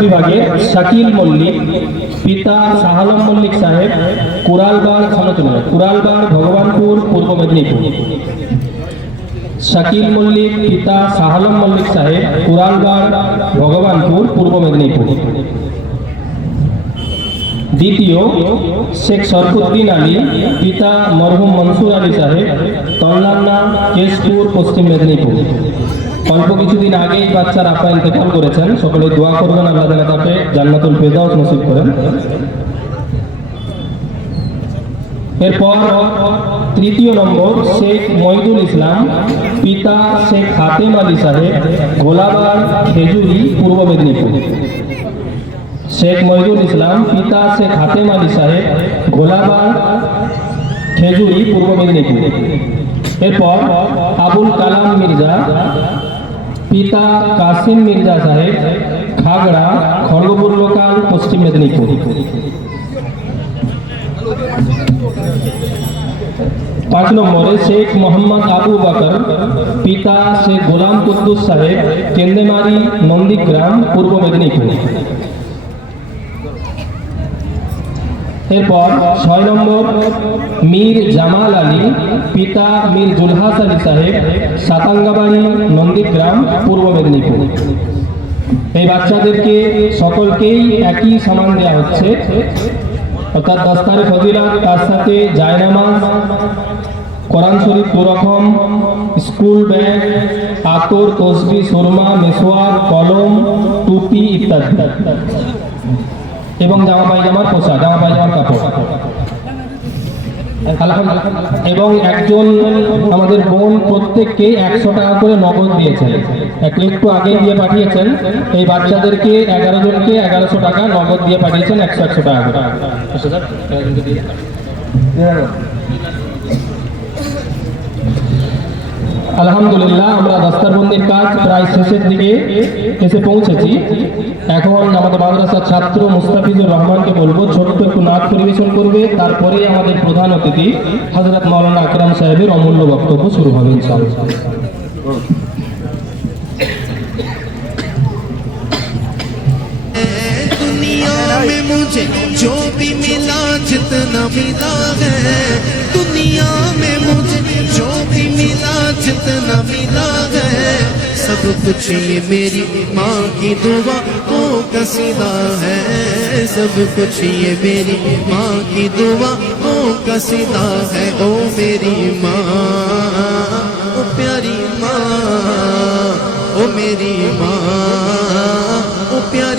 বিভাগে শাকিল মল্লিক, পিতা শাহালম মল্লিক সাহেব কুড়ালবাড় ক্ষমতা কুড়ালবাড় ভগবানপুর, পূর্ব মেদিনীপুর। শাকিল মল্লিক, পিতা শাহালম মল্লিক সাহেব কুড়ালবাড় ভগবানপুর, পূর্ব মেদিনীপুর। দ্বিতীয়, শেখ শরফুদ্দিন আলী, পিতা মরহুম মনসুর আলী সাহেব, তল্লান্না, কেশপুর, পশ্চিম মেদিনীপুর। অল্প কিছুদিন আগে এই বাচ্চার আপা ইন্তেকাল করেছেন। সকলে দোয়া করবেন, আল্লাহ তালা তাকে জান্নাতুল ফেরদাউস নসিব করেন। এরপর তৃতীয় নম্বর, শেখ মহিদুল ইসলাম, পিতা শেখ হাতেম আলী সাহেব গোলাবাড় খেজুরি, পূর্ব মেদিনীপুর। শেখ মহিদুল ইসলাম, পিতা শেখ হাতেম আলী সাহেব, গোলাবার খেজুরি, পূর্ব মেদিনীপুর। এরপর আবুল কালাম মির্জা পিতা কাসিম মির্জা সাহেব খাগড়া খড়গপুর লোকাল পশ্চিম মেদিনীপুর পাঁচ নম্বরে শেখ মোহাম্মদ আবু বকর পিতা শেখ গোলাম কুদ্দুস সাহেব কেন্দেমারি নন্দীগ্রাম পূর্ব মেদিনীপুর এরপর ছয় নম্বর, মীর জামাল আলী, পিতা মীর জুলহাস আলী সাহেব, সাতাঙ্গাবাড়ি, নন্দীগ্রাম, পূর্ব মেদিনীপুর। এই বাচ্চাদেরকে সকলকেই একই সমান দেওয়া হচ্ছে। অর্থাৎ দস্তারে ফজিলাত, তার সাথে জায়নামাজ, কোরআন শরীফ দুরকম, স্কুল ব্যাগ, আতর, তসবি, সুরমা, মেসোয়াক, কলম, টুপি ইত্যাদি। এবং জামা পায়জামার পোশাক, জামা পায়জামার কাপড়। এবং একজন আমাদের বোন প্রত্যেককে একশো টাকা করে নগদ দিয়েছেন। একটু আগে দিয়ে পাঠিয়েছেন। এই বাচ্চাদেরকে এগারো জনকে এগারোশো টাকা নগদ দিয়ে পাঠিয়েছেন একশো একশো টাকা করে। আলহামদুলিল্লাহ আমরা দস্তারবন্দির কাজ প্রায় শেষের দিকে এসে পৌঁছেছি এখন আমাদের মাদ্রাসার ছাত্র মুস্তাফিজুর রহমানকে বলবো ছোট্ট একটু নাচ পরিবেশন করবে তারপরে আমাদের প্রধান অতিথি হজরত মৌলানা আকরাম সাহেবের অমূল্য বক্তব্য শুরু হবে ইনশাআল্লাহ दुनिया में मुझे जो भी मिला जितना मिला है दुनिया مدینہ ہے۔ سب کچھ یہ میری ماں کی دعا کو کسیدہ ہے۔ سب کچھ یہ میری ماں کی دعا کو کسیدہ ہے۔ او میری ماں، او پیاری ماں، او میری ماں، او پیاری